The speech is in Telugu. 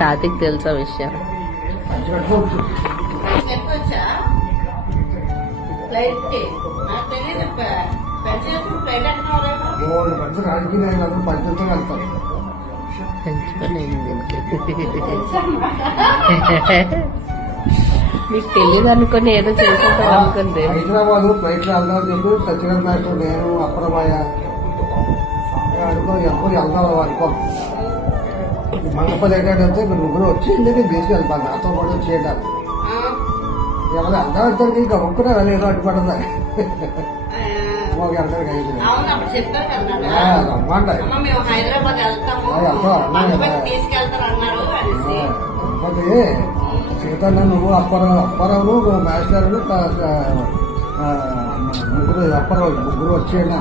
తాతకి తెలుసా విషయం. మీకు తెలియదు అనుకుని ఏదో చేసేద్దాం అనుకుంది. హైదరాబాద్ ఫ్లైట్ వెళ్దామని చెప్పి సత్యనారాయణ మాస్టర్ నేను అప్రమాయ ఎప్పుడు వెళ్దాం అనుకో. మంగపల్లి ఏంటంటే మీరు ముగ్గురు వచ్చి తీసుకెళ్తాను నాతో పాటు వచ్చేయటాలు ఎవరు అందరికి ఇంకా ఒక్కరే ఏదో అడ్డుపడదా సీతన్న నువ్వు అప్పారావు మాస్టర్ ముగ్గురు అప్పారావు ముగ్గురు వచ్చేయండి.